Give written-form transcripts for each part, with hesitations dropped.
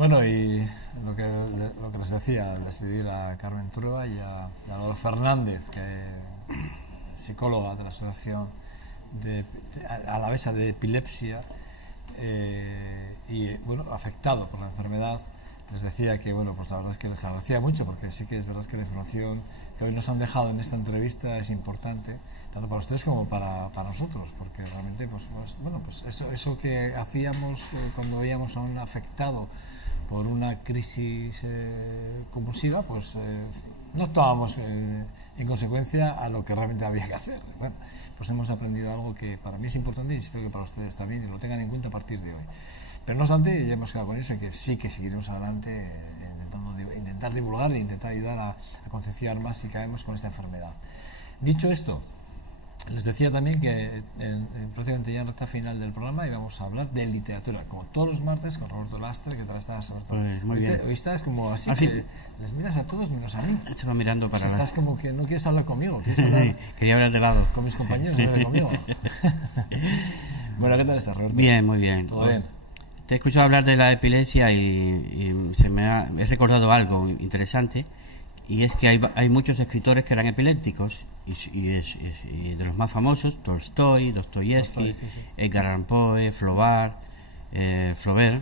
Bueno, y lo que les decía, al despedir a Carmen Trueba y a Dolores Fernández, que psicóloga de la Asociación Alavesa de Epilepsia, y bueno, afectado por la enfermedad, les decía que bueno, pues la verdad es que les agradecía mucho, porque sí que es verdad que la información que hoy nos han dejado en esta entrevista es importante, tanto para ustedes como para nosotros, porque realmente pues eso que hacíamos cuando veíamos a un afectado por una crisis convulsiva, pues no actuábamos en consecuencia a lo que realmente había que hacer. Bueno, pues hemos aprendido algo que para mí es importante y espero que para ustedes también, y lo tengan en cuenta a partir de hoy. Pero no obstante, ya hemos quedado con eso, y que sí que seguiremos adelante intentar divulgar e intentar ayudar a concienciar más si caemos con esta enfermedad. Dicho esto, les decía también que prácticamente ya en recta final del programa íbamos a hablar de literatura, como todos los martes, con Roberto Lastre. ¿Qué tal estás, Roberto? Pues muy bien. Hoy estás como así, ¿Ah, sí? que les miras a todos menos a mí. Estaba mirando para Pues estás como que no quieres hablar conmigo, quieres hablar Quería hablar de lado. con mis compañeros en vez de conmigo. Bueno, ¿qué tal estás, Roberto? Bien, muy bien. ¿Todo bien? Te he escuchado hablar de la epilepsia y he recordado algo interesante, y es que hay muchos escritores que eran epilépticos, y de los más famosos, Tolstoy, Dostoyevsky, Sí. Edgar Allan Poe, Flaubert,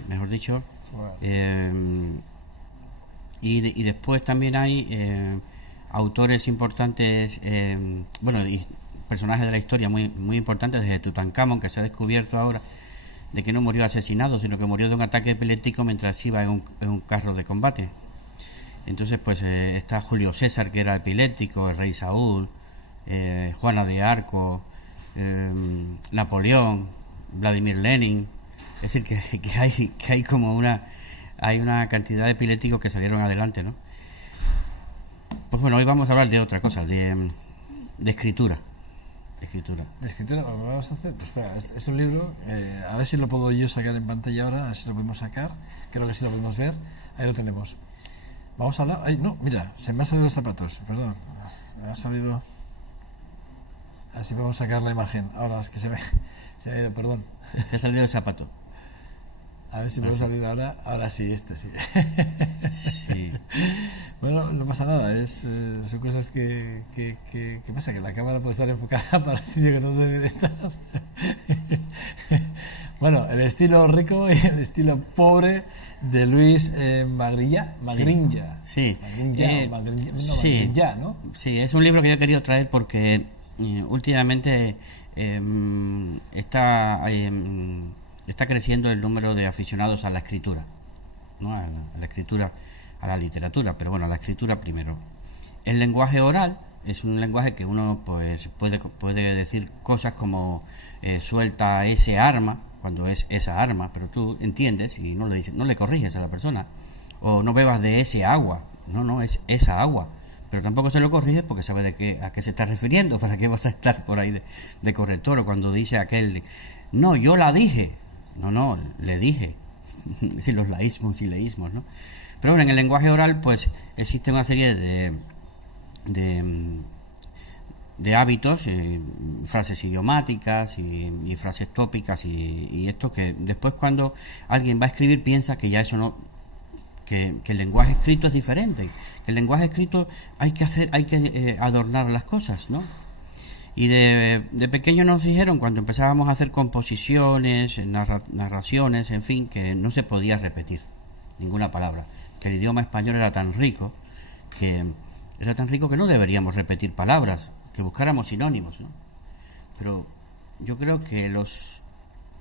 mejor dicho. Y después también hay autores importantes, y personajes de la historia muy importantes, desde Tutankamón, que se ha descubierto ahora de que no murió asesinado, sino que murió de un ataque epiléptico mientras iba en un carro de combate. Entonces pues está Julio César, que era epiléptico, el rey Saúl, Juana de Arco, Napoleón, Vladimir Lenin. Es decir, que hay como una cantidad de epilépticos que salieron adelante, ¿no? Pues bueno, hoy vamos a hablar de otra cosa, de escritura. ¿De escritura? ¿Lo vamos a hacer? Pues espera, es un libro, a ver si lo puedo yo sacar en pantalla ahora, a ver si lo podemos sacar, creo que sí lo podemos ver, ahí lo tenemos. Vamos a hablar, ay, no, mira, se me han salido los zapatos, perdón, me ha salido, así podemos sacar la imagen, ahora es que se me ha ido, perdón. Te ha salido el zapato. A ver si podemos salir ahora sí, sí. Sí. Bueno, no pasa nada, son cosas que pasa, que la cámara puede estar enfocada para el sitio que no debe de estar. Bueno, el estilo rico y el estilo pobre de Luis Magriñá. Sí. Magriñá, ¿no? Sí, es un libro que yo he querido traer porque últimamente está creciendo el número de aficionados a la escritura, ¿no? A la escritura, a la literatura, pero bueno, a la escritura primero. El lenguaje oral es un lenguaje que uno pues puede decir cosas como suelta ese arma, cuando es esa arma, pero tú entiendes y no le corriges a la persona. O no bebas de ese agua, no es esa agua, pero tampoco se lo corriges porque sabes a qué se está refiriendo, para qué vas a estar por ahí de corrector. O cuando dice aquel, no, yo la dije, no, le dije. Es decir, los laísmos y leísmos, ¿no? Pero bueno, en el lenguaje oral pues existe una serie de hábitos, frases idiomáticas y frases tópicas y esto, que después cuando alguien va a escribir piensa que ya eso no, que el lenguaje escrito es diferente, que el lenguaje escrito hay que adornar las cosas, ¿no? Y de pequeño nos dijeron, cuando empezábamos a hacer composiciones, narraciones, en fin, que no se podía repetir ninguna palabra, que el idioma español era tan rico que no deberíamos repetir palabras, que buscáramos sinónimos, ¿no? Pero yo creo que los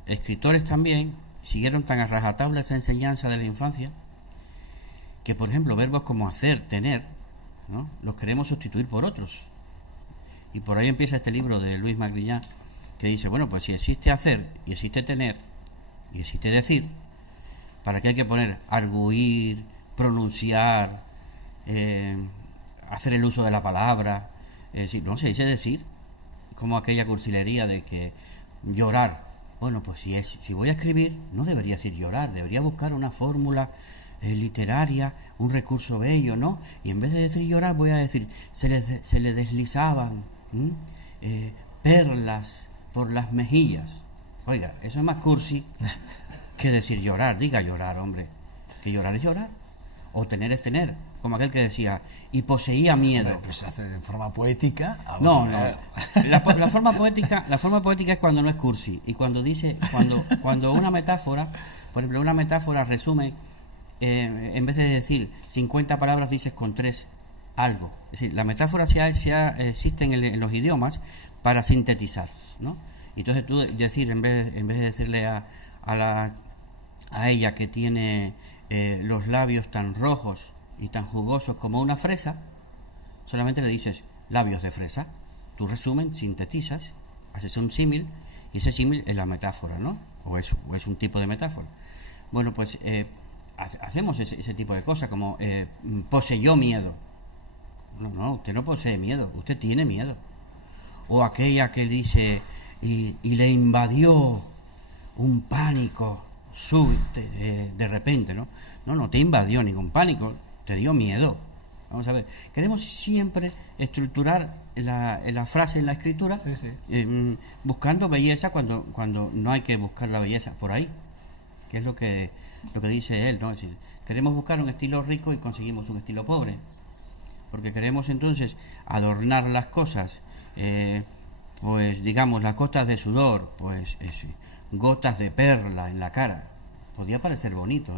escritores también siguieron tan a rajatabla esa enseñanza de la infancia, que por ejemplo verbos como hacer, tener, ¿no? Los queremos sustituir por otros. Y por ahí empieza este libro de Luis Magriñá, que dice, bueno, pues si existe hacer y existe tener y existe decir, ¿para qué hay que poner arguir, pronunciar, hacer el uso de la palabra? No se dice decir, como aquella cursilería de que llorar. Bueno, pues si voy a escribir, no debería decir llorar, debería buscar una fórmula literaria, un recurso bello, ¿no? Y en vez de decir llorar, voy a decir, se le deslizaban perlas por las mejillas. Oiga, eso es más cursi que decir llorar. Diga llorar, hombre. que llorar es llorar, o tener es tener, como aquel que decía, y poseía miedo. Pues se hace de forma poética. No. La forma poética es cuando no es cursi, y cuando una metáfora, por ejemplo, una metáfora resume, en vez de decir 50 palabras, dices con 3 algo. Es decir, la metáfora existe en los idiomas para sintetizar, ¿no? Entonces tú decir, en vez de decirle a ella que tiene los labios tan rojos y tan jugosos como una fresa, solamente le dices labios de fresa. Tú resumen, sintetizas, haces un símil, y ese símil es la metáfora, ¿no? O es un tipo de metáfora. Bueno, pues hacemos ese tipo de cosas, como poseyó miedo. No, usted no posee miedo, usted tiene miedo. O aquella que dice, y le invadió un pánico súbito, de repente, ¿no? No te invadió ningún pánico, te dio miedo. Vamos a ver, queremos siempre estructurar la frase en la escritura, sí. Buscando belleza cuando no hay que buscar la belleza por ahí, que es lo que dice él, ¿no? Es decir, queremos buscar un estilo rico y conseguimos un estilo pobre, porque queremos entonces adornar las cosas, pues digamos las gotas de sudor, pues gotas de perla en la cara. Podría parecer bonito,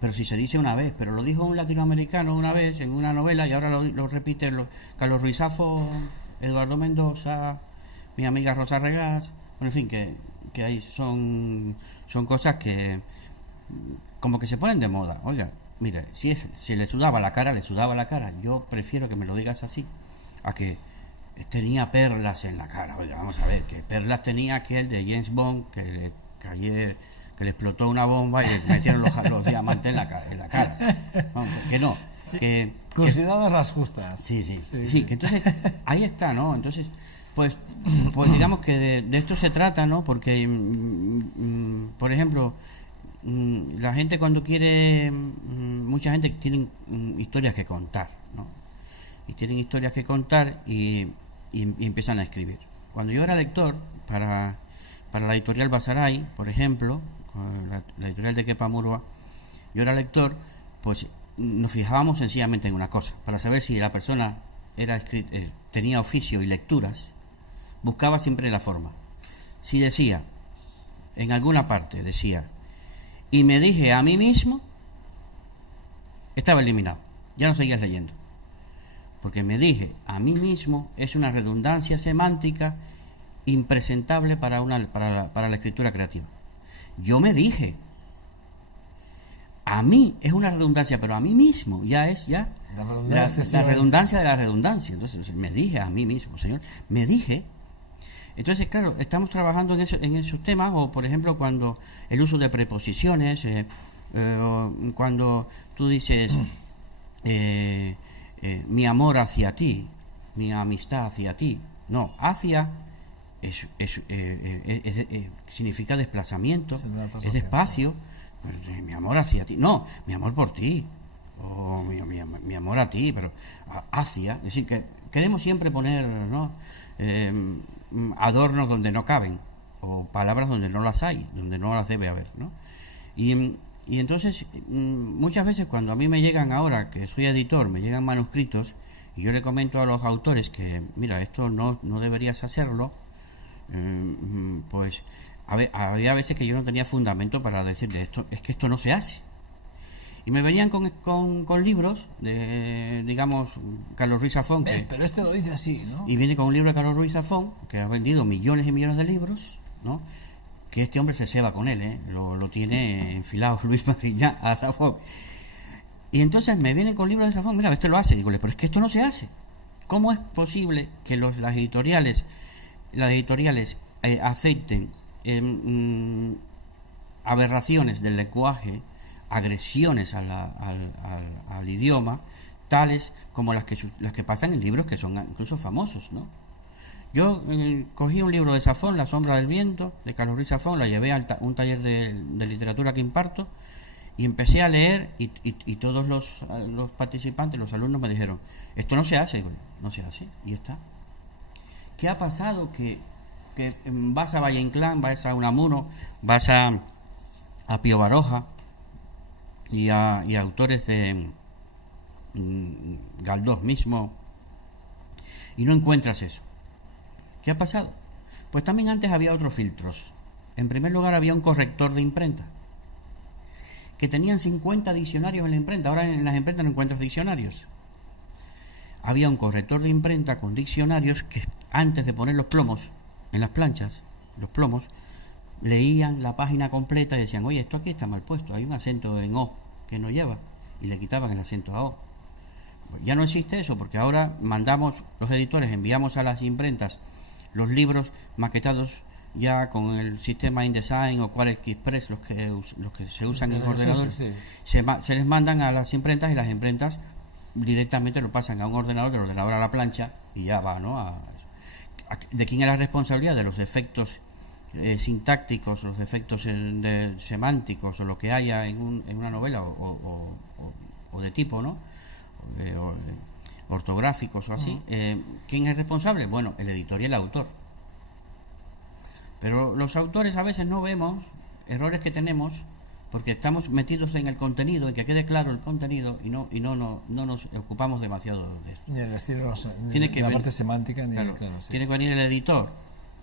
pero si se dice una vez, pero lo dijo un latinoamericano una vez en una novela y ahora lo repite Carlos Ruiz Zafón, Eduardo Mendoza, mi amiga Rosa Regás, bueno, en fin, que ahí son cosas que como que se ponen de moda. Oiga, mire, si le sudaba la cara, yo prefiero que me lo digas así, a que tenía perlas en la cara. Oiga, vamos a ver, que perlas tenía aquel de James Bond que le explotó una bomba y le metieron los diamantes en la cara. Vamos, que no. Consideradas las justas. Sí, que entonces ahí está, ¿no? Entonces, pues digamos que de esto se trata, ¿no? Porque, por ejemplo, la gente cuando quiere, mucha gente tiene historias que contar, ¿no? Y tienen historias que contar y empiezan a escribir. Cuando yo era lector, para la editorial Basaray, por ejemplo, la editorial de Kepa Murua, yo era lector, pues nos fijábamos sencillamente en una cosa, para saber si la persona tenía oficio y lecturas, buscaba siempre la forma. Si decía, en alguna parte decía, y me dije a mí mismo, estaba eliminado, ya no seguías leyendo, porque me dije a mí mismo es una redundancia semántica impresentable para la escritura creativa. Yo me dije, a mí es una redundancia, pero a mí mismo ya es la redundancia de la redundancia. Entonces me dije a mí mismo, señor, me dije. Entonces, claro, estamos trabajando en esos temas, o por ejemplo cuando el uso de preposiciones, cuando tú dices mi amor hacia ti, mi amistad hacia ti. No, hacia significa desplazamiento, es despacio. Mi amor hacia ti, no, mi amor por ti, o mi amor a ti, pero hacia, es decir, que queremos siempre poner, ¿no?, adornos donde no caben, o palabras donde no las hay, donde no las debe haber, ¿no? Y entonces muchas veces cuando a mí me llegan, ahora que soy editor, me llegan manuscritos y yo le comento a los autores que mira, esto no deberías hacerlo, pues había veces que yo no tenía fundamento para decirle esto no se hace, y me venían con libros de, digamos, Carlos Ruiz Zafón, pero este lo dice así, ¿no? Y viene con un libro de Carlos Ruiz Zafón que ha vendido millones y millones de libros, ¿no? Que este hombre se ceba con él, lo tiene enfilado Luis Mariñá a Zafón. Y entonces me vienen con libros de Zafón, mira, este lo hace, digo, pero es que esto no se hace. ¿Cómo es posible que las editoriales acepten aberraciones del lenguaje, agresiones al idioma, tales como las que pasan en libros que son incluso famosos, ¿no? Yo cogí un libro de Zafón, La sombra del viento, de Carlos Ruiz Zafón, la llevé a un taller de literatura que imparto, y empecé a leer, y todos los participantes, los alumnos, me dijeron, esto no se hace. Digo, no se hace, y está. ¿Qué ha pasado? Que vas a Valle Inclán, vas a Unamuno, vas a Pío Baroja, y a autores de Galdós mismo, y no encuentras eso. ¿Qué ha pasado? Pues también antes había otros filtros. En primer lugar, había un corrector de imprenta que tenían 50 diccionarios en la imprenta. Ahora en las imprentas no encuentras diccionarios. Había un corrector de imprenta con diccionarios que antes de poner los plomos en las planchas, los plomos, leían la página completa y decían, oye, esto aquí está mal puesto, hay un acento en O que no lleva, y le quitaban el acento a O. Pues ya no existe eso, porque ahora mandamos, los editores enviamos a las imprentas los libros maquetados ya con el sistema InDesign o Quality Express, los que se usan en ordenador, sí. se les mandan a las imprentas, y las imprentas directamente lo pasan a un ordenador, del ordenador a la plancha, y ya va, ¿no? ¿De quién es la responsabilidad? De los defectos sintácticos, los defectos semánticos, o lo que haya en una novela, o de tipo, ¿no? Ortográficos o así. ¿Quién es responsable? Bueno, el editor y el autor. Pero los autores a veces no vemos errores que tenemos porque estamos metidos en el contenido, en que quede claro el contenido, y no nos ocupamos demasiado de esto. Ni el estilo, Tiene ni que la venir, parte semántica, ni claro, sí. Tiene que venir el editor.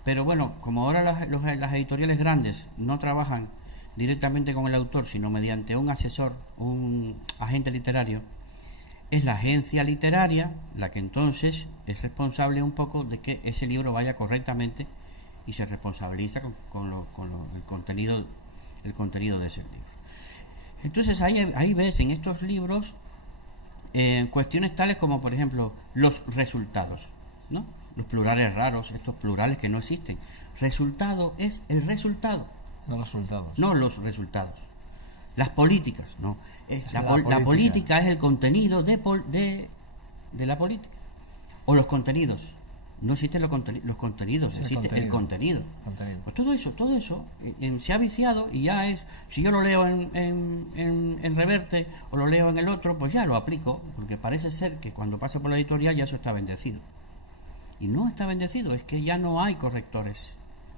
Pero bueno, como ahora las editoriales grandes no trabajan directamente con el autor, sino mediante un asesor, un agente literario, es la agencia literaria la que entonces es responsable un poco de que ese libro vaya correctamente, y se responsabiliza con el contenido de ese libro. Entonces ahí ves en estos libros cuestiones tales como, por ejemplo, los resultados, ¿no? Los plurales raros, estos plurales que no existen. Resultado es el resultado, No los resultados. no los resultados. Las políticas, no. La política. política es el contenido de la política. O los contenidos. No existen los contenidos, existe el contenido. Pues todo eso se ha viciado, y ya es, si yo lo leo en Reverte o lo leo en el otro, pues ya lo aplico, porque parece ser que cuando pasa por la editorial ya eso está bendecido. Y no está bendecido, es que ya no hay correctores,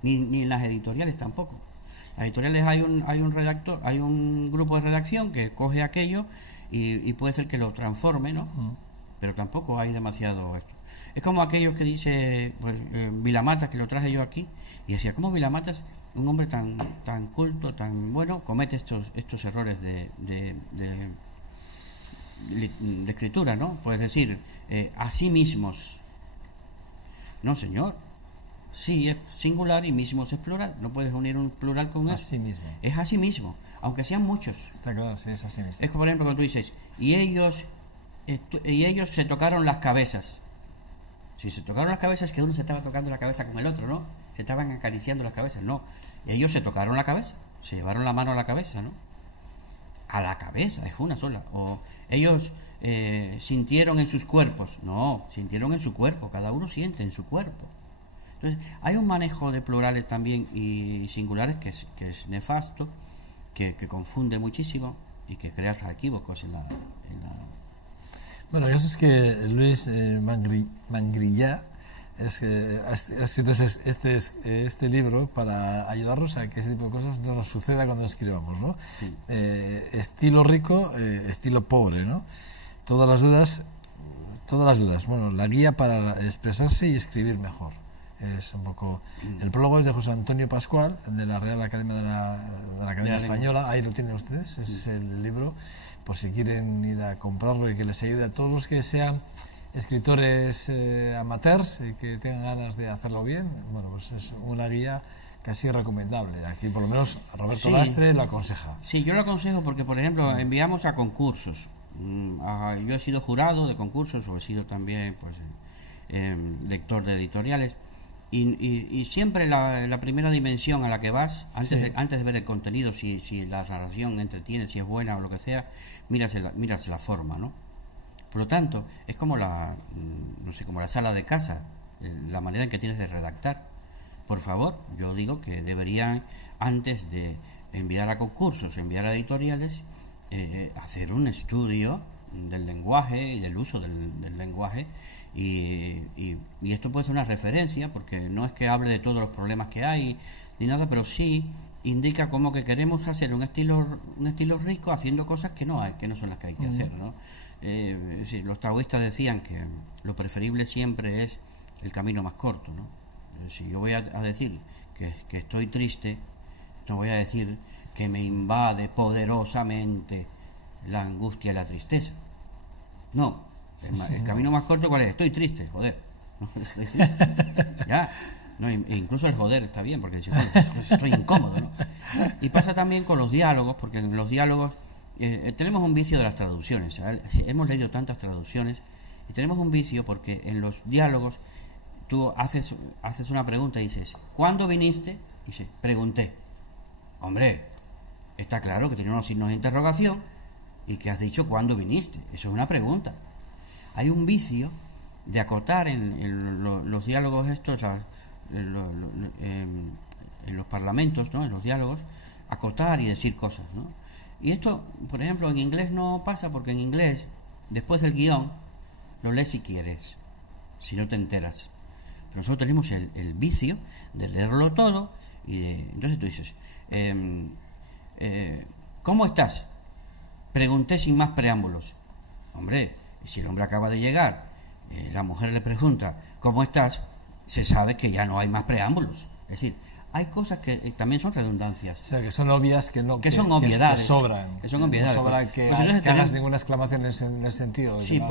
ni en las editoriales tampoco. En las editoriales hay un redactor, hay un grupo de redacción que coge aquello y puede ser que lo transforme, ¿no? Pero tampoco hay demasiado esto. Es como aquellos que dice Vilamatas, que lo traje yo aquí, y decía, ¿cómo Vilamatas, un hombre tan culto, tan bueno, comete estos errores de escritura, ¿no? Puedes decir, a sí mismos. No, señor. Sí es singular y mismos es plural. No puedes unir un plural con eso. Así mismo. Es así mismo, aunque sean muchos. Está claro, sí, es así mismo. Es como, por ejemplo, cuando tú dices, y ellos se tocaron las cabezas. Si se tocaron las cabezas, que uno se estaba tocando la cabeza con el otro, ¿no? Se estaban acariciando las cabezas, no. Ellos se tocaron la cabeza, se llevaron la mano a la cabeza, ¿no? A la cabeza, es una sola. O ellos sintieron en sus cuerpos, no, sintieron en su cuerpo, cada uno siente en su cuerpo. Entonces, hay un manejo de plurales también y singulares que es nefasto, que confunde muchísimo y que crea hasta equívocos en la... Bueno, eso es que Luis Mangrillá ha escrito este libro para ayudarnos a que ese tipo de cosas no nos suceda cuando escribamos, ¿no? Sí. Estilo rico, estilo pobre, ¿no? Todas las dudas. Bueno, la guía para expresarse y escribir mejor. Es un poco... El prólogo es de José Antonio Pascual, de la Real Academia de la Academia Española. Ahí lo tienen ustedes, es el libro, por si quieren ir a comprarlo y que les ayude a todos los que sean escritores amateurs y que tengan ganas de hacerlo bien. Bueno, pues es una guía casi recomendable. Aquí por lo menos Roberto Lastre lo aconseja. Sí, yo lo aconsejo porque, por ejemplo, enviamos a concursos. Yo he sido jurado de concursos, o he sido también pues lector de editoriales, y siempre la primera dimensión a la que vas, antes de ver el contenido, si la narración entretiene, si es buena o lo que sea, miras la forma, ¿no? Por lo tanto, es como como la sala de casa, la manera en que tienes de redactar. Por favor, yo digo que deberían, antes de enviar a concursos, enviar a editoriales, hacer un estudio del lenguaje y del uso del lenguaje, y esto puede ser una referencia, porque no es que hable de todos los problemas que hay ni nada, pero sí indica como que queremos hacer un estilo rico haciendo cosas que no hay, que no son las que hay que hacer, ¿no? Es decir, los taoístas decían que lo preferible siempre es el camino más corto, ¿no? Si yo voy a decir que estoy triste, no voy a decir que me invade poderosamente la angustia y la tristeza. No, el camino más corto, ¿cuál es? Estoy triste, joder. No, estoy triste. Ya. No, incluso el joder está bien, porque pues estoy incómodo, ¿no? Y pasa también con los diálogos, porque en los diálogos tenemos un vicio de las traducciones, ¿sabes? Hemos leído tantas traducciones y tenemos un vicio porque en los diálogos tú haces una pregunta y dices, ¿cuándo viniste? Y dices, pregunté. Hombre, está claro que tiene unos signos de interrogación y que has dicho ¿cuándo viniste? Eso es una pregunta. Hay un vicio de acotar en los diálogos estos, en los parlamentos, ¿no? En los diálogos, acotar y decir cosas, ¿no? Y esto, por ejemplo, en inglés no pasa, porque en inglés, después del guión, lo lees si quieres, si no te enteras. Pero nosotros tenemos el vicio de leerlo todo y entonces tú dices, ¿cómo estás? Pregunté sin más preámbulos. Hombre, y si el hombre acaba de llegar, la mujer le pregunta, ¿cómo estás? Se sabe que ya no hay más preámbulos. Es decir, hay cosas que también son redundancias. O sea, que son obvias, que son obviedades. Que sobran. Que son obviedades. No sobra que hagas ninguna exclamación en ese sentido. Sí,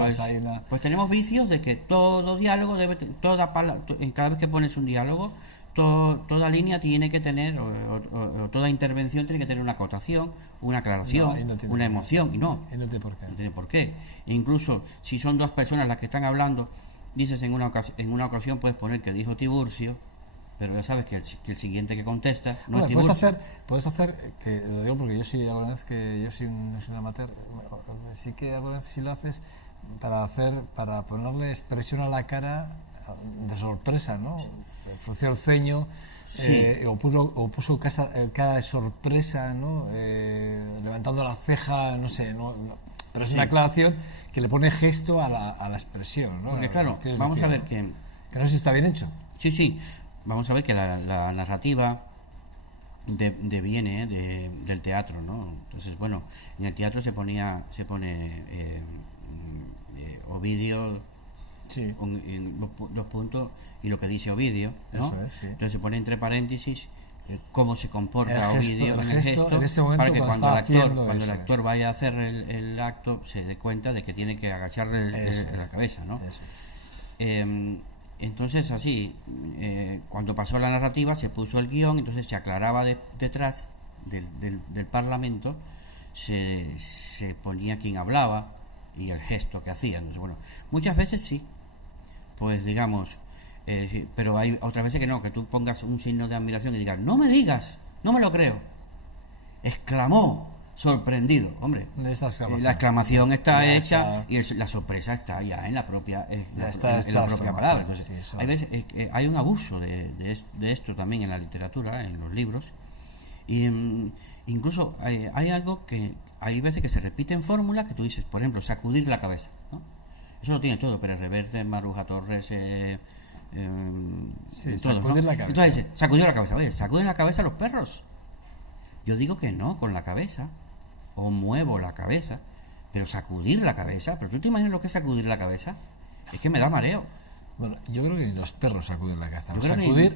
pues tenemos vicios de que todo diálogo cada vez que pones un diálogo, toda línea tiene que tener, o toda intervención tiene que tener una acotación, una aclaración, una emoción, y no tiene por qué. No tiene por qué. E incluso si son dos personas las que están hablando, dices en una ocasión puedes poner que dijo Tiburcio, pero ya sabes que el siguiente que contesta no es Tiburcio. Puedes hacer, que lo digo porque yo sí, alguna vez que yo soy un amateur, sí que alguna vez sí lo haces para ponerle expresión a la cara de sorpresa, ¿no? Frunció el ceño, sí. o puso cara de sorpresa, ¿no? Levantando la ceja, no sé, pero es una aclaración que le pone gesto a la expresión, ¿no? Porque claro, vamos a ver que no sé si está bien hecho. Sí, vamos a ver que la narrativa deviene del teatro, ¿no? Entonces, bueno, en el teatro se pone Ovidio, sí, en dos puntos, y lo que dice Ovidio, ¿no? Eso es, sí. Entonces se pone entre paréntesis cómo se comporta Ovidio en el gesto, en ese momento, para que cuando el actor vaya a hacer el acto se dé cuenta de que tiene que agacharle la cabeza, ¿no? Eso es. Entonces así, cuando pasó la narrativa se puso el guión, entonces se aclaraba detrás del parlamento, se ponía quien hablaba y el gesto que hacía. Entonces, bueno, muchas veces sí, pues digamos, pero hay otras veces que no, que tú pongas un signo de admiración y digas, no me digas, no me lo creo, exclamó sorprendido. Hombre, la exclamación está hecha y la sorpresa está ya en la propia palabra. Entonces, sí, hay veces hay un abuso de esto también en la literatura, en los libros, y incluso hay algo que hay veces que se repiten fórmulas que tú dices, por ejemplo, sacudir la cabeza, ¿no? Eso lo tiene todo, Pérez Reverte, Maruja Torres, todos, ¿no? La cabeza. Entonces dice, sacudió la cabeza. Oye, ¿sacuden la cabeza los perros? Yo digo que no, con la cabeza, o muevo la cabeza, pero sacudir la cabeza, pero tú te imaginas lo que es sacudir la cabeza, es que me da mareo. Bueno, yo creo que los perros sacuden la cabeza.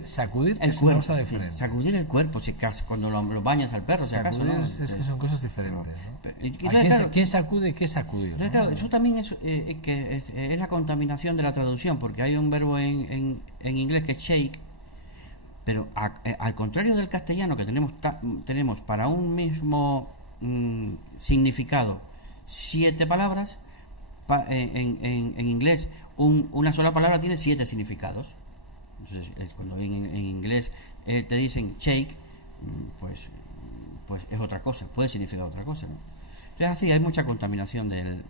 Sacudir el es cuerpo, una cosa diferente. Sacudir el cuerpo, si acaso, cuando lo bañas al perro, si acaso, ¿no? Es que son cosas diferentes, ¿no? ¿Quién sacude y qué sacudir? Entonces, claro, eso también es la contaminación de la traducción, porque hay un verbo en inglés que es shake, pero al contrario del castellano, que tenemos para un mismo significado 7 palabras, en inglés una sola palabra tiene 7 significados. Entonces, cuando en inglés te dicen shake, pues es otra cosa, puede significar otra cosa, ¿no? Entonces así hay mucha contaminación del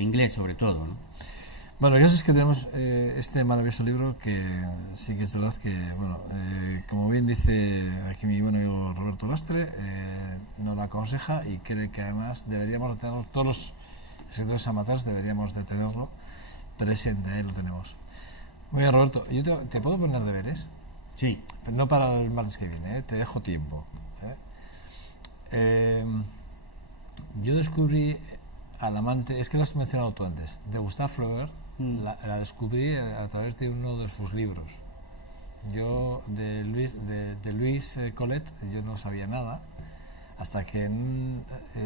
inglés sobre todo, ¿no? Bueno, yo sé que tenemos este maravilloso libro que sí que es verdad que, bueno, como bien dice aquí mi buen amigo Roberto Lastre, nos lo aconseja y cree que además deberíamos de tenerlo, todos los escritores amateurs deberíamos de tenerlo presente, ahí lo tenemos. Muy bien, Roberto, ¿yo te puedo poner deberes? Sí. Pero no para el martes que viene, te dejo tiempo. Yo descubrí al amante, es que lo has mencionado tú antes, de Gustave Flaubert, la descubrí a través de uno de sus libros. Yo de Luis Collet yo no sabía nada, hasta que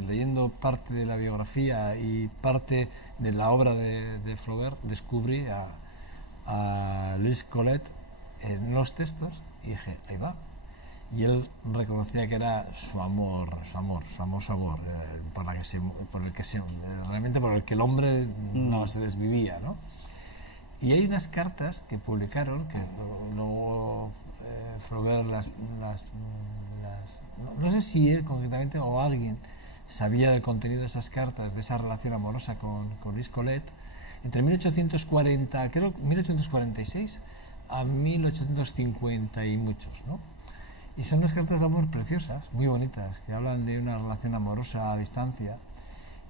leyendo parte de la biografía y parte de la obra de Flaubert descubrí a Luis Collet en los textos y dije, ahí va. Y él reconocía que era su amor, realmente por el que el hombre no se desvivía, ¿no? Y hay unas cartas que publicaron que luego Flaubert no sé si él concretamente o alguien sabía del contenido de esas cartas, de esa relación amorosa con Luis Collet, entre 1846 a 1850 y muchos, ¿no? Y son unas cartas de amor preciosas, muy bonitas, que hablan de una relación amorosa a distancia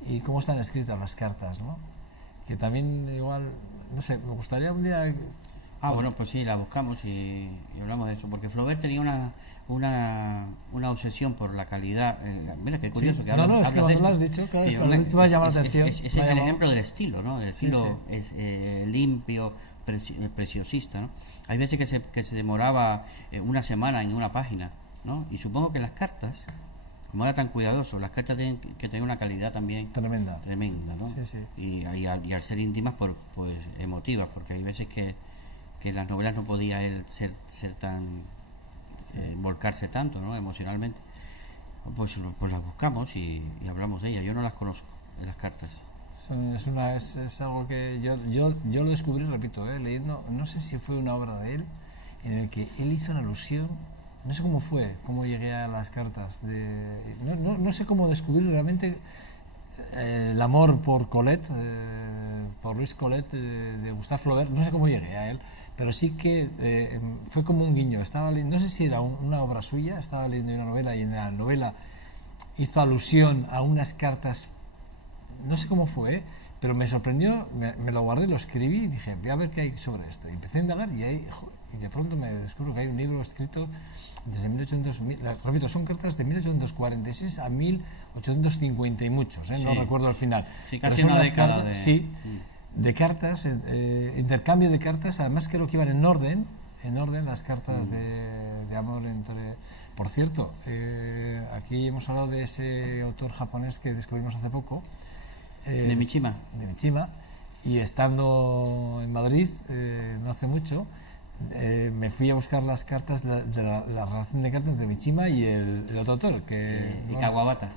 y cómo están escritas las cartas, ¿no? Que también igual, no sé, me gustaría un día... Bueno, pues sí, la buscamos y hablamos de eso, porque Flaubert tenía una obsesión por la calidad. Mira, qué curioso Sí. que hablas, es que cuando lo has dicho, claro, es que cuando lo has dicho me ha llamado la atención. Ese es el ejemplo del estilo, ¿no? Del estilo Sí. limpio, preciosista, ¿no? Hay veces que se demoraba una semana en una página, ¿no? Y supongo que las cartas, como era tan cuidadoso, las cartas tienen que tener una calidad también tremenda, ¿no? Sí. Y al ser íntimas, pues emotivas, porque hay veces que en las novelas no podía él ser tan volcarse tanto, ¿no? Emocionalmente. Pues las buscamos y hablamos de ellas. Yo no las conozco, las cartas. Es algo que yo lo descubrí, repito, leyendo, no sé si fue una obra de él en el que él hizo una alusión, no sé cómo llegué a las cartas no sé cómo descubrir realmente el amor por Colette, por Luis Collet de Gustave Flaubert. No sé cómo llegué a él, pero sí que fue como un guiño. Estaba leyendo, no sé si era una obra suya, estaba leyendo una novela y en la novela hizo alusión a unas cartas, no sé cómo fue, pero me sorprendió, me lo guardé, lo escribí y dije, voy a ver qué hay sobre esto. Y empecé a indagar y de pronto me descubro que hay un libro escrito desde 1800, repito, son cartas de 1846 a 1850 y muchos, Sí. No recuerdo al final. Sí, casi una década cartas, de cartas, intercambio de cartas, además creo que iban en orden las cartas de amor entre... Por cierto, aquí hemos hablado de ese autor japonés que descubrimos hace poco, de Mishima. Y estando en Madrid no hace mucho, me fui a buscar las cartas de la relación de cartas entre Mishima y el otro autor, Y Kawabata.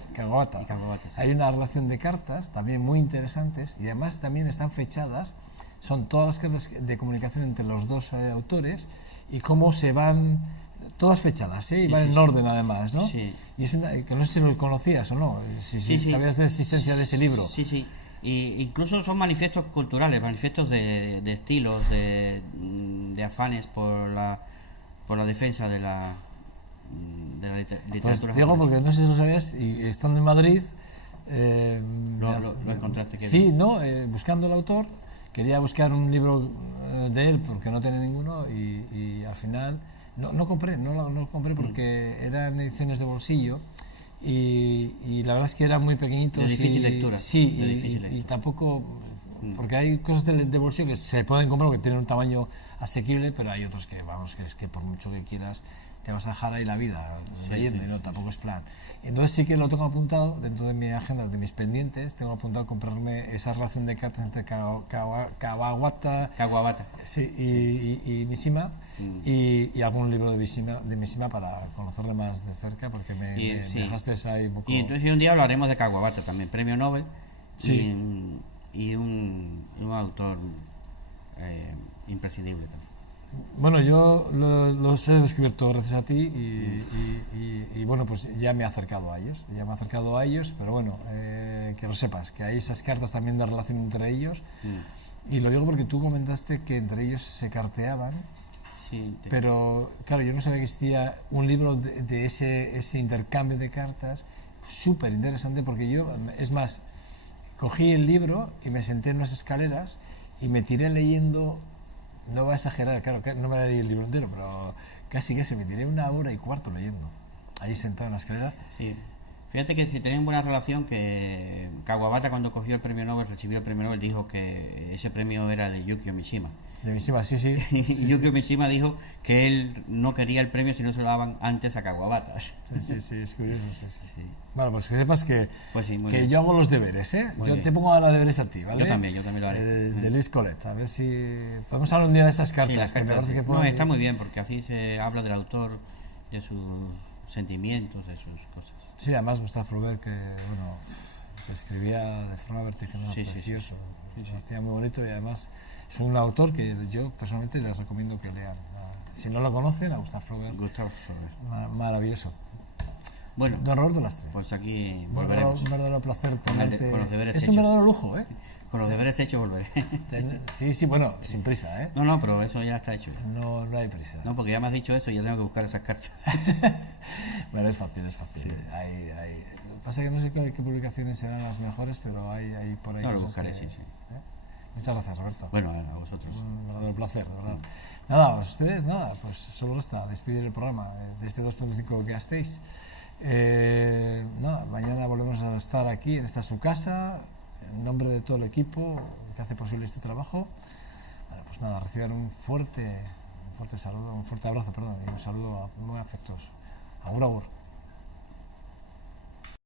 Sí. Hay una relación de cartas también muy interesantes y además también están fechadas, son todas las cartas de comunicación entre los dos autores y cómo se van, todas fechadas, y van en orden además, ¿no? Sí. Y es que no sé si lo conocías o no, si sabías de la existencia de ese libro. Sí. Y incluso son manifiestos culturales, manifiestos de estilos, de afanes por la defensa de la literatura. Pues, Diego, porque no sé si lo sabías, y estando en Madrid... lo encontraste. Sí, buscando el autor, quería buscar un libro de él porque no tenía ninguno y al final no lo compré porque eran ediciones de bolsillo. Y la verdad es que eran muy pequeñitos. De difícil lectura. Sí, y tampoco... Porque hay cosas de bolsillo que se pueden comprar porque tienen un tamaño asequible, pero hay otros que, vamos, que es que por mucho que quieras te vas a dejar ahí la vida leyendo y no, tampoco es plan. Entonces sí que lo tengo apuntado dentro de mi agenda, de mis pendientes, tengo apuntado comprarme esa relación de cartas entre Kawabata y Mishima y algún libro de Mishima para conocerle más de cerca, porque me dejaste ahí un poco... Y entonces un día hablaremos de Kawabata también, premio Nobel, y un autor imprescindible también. Bueno, yo los he descubierto gracias a ti y bueno, pues ya me he acercado a ellos, pero bueno, que lo sepas, que hay esas cartas también de relación entre ellos, y lo digo porque tú comentaste que entre ellos se carteaban, pero claro, yo no sabía que existía un libro de ese intercambio de cartas, súper interesante, porque yo, es más, cogí el libro y me senté en unas escaleras y me tiré leyendo. No voy a exagerar, claro, que no me leí el libro entero, pero casi me tiré 1 hora y cuarto leyendo, ahí sentado en la escalera. Sí. Fíjate que si tenían buena relación, que Kawabata cuando cogió el premio Nobel, recibió el premio Nobel, dijo que ese premio era de Yukio Mishima. De Mishima, sí. Y Yukio Mishima dijo que él no quería el premio si no se lo daban antes a Kawabata. Sí, es curioso, sí. Sí. Bueno, pues que sepas que, Pues sí, muy que bien. yo hago los deberes, ¿eh? Muy Yo bien. te pongo a los deberes a ti, ¿vale? Yo también lo haré. De Luis Colette, a ver si podemos hablar un día de esas cartas. Sí, las que me cartas, parece sí. que No, pueden- está muy bien porque así se habla del autor, de sus sentimientos, de sus cosas. Sí, además Gustave Flaubert, que bueno, que escribía de forma vertiginosa, Sí, precioso, sí. lo hacía muy bonito y además es un autor que yo personalmente les recomiendo que lean. Si no lo conocen, a Gustave Flaubert, Gustavo Flaubert. maravilloso. Bueno, Don Roberto Lastre. pues aquí Un volveremos. verdadero placer Con el de- tenerte. con los deberes Es un hechos. verdadero lujo, ¿eh? Con los deberes hechos volveré. Sí, bueno, sin prisa, ¿eh? No, pero eso ya está hecho. Ya. No hay prisa. No, porque ya me has dicho eso y ya tengo que buscar esas cartas. Bueno, es fácil. Sí. Hay. Lo que pasa es que no sé qué publicaciones serán las mejores, pero hay por ahí. No, lo cosas buscaré, que- sí. ¿eh? Muchas gracias, Roberto. Bueno, a vosotros. Un verdadero placer, de verdad. Nada, a ustedes, nada, pues solo resta despedir el programa de este 2.5 que gastéis. Nada, mañana volvemos a estar aquí, en esta su casa, en nombre de todo el equipo que hace posible este trabajo. Bueno, pues nada, reciban un fuerte saludo, un fuerte abrazo, perdón, y un saludo muy afectuoso. Agur, agur.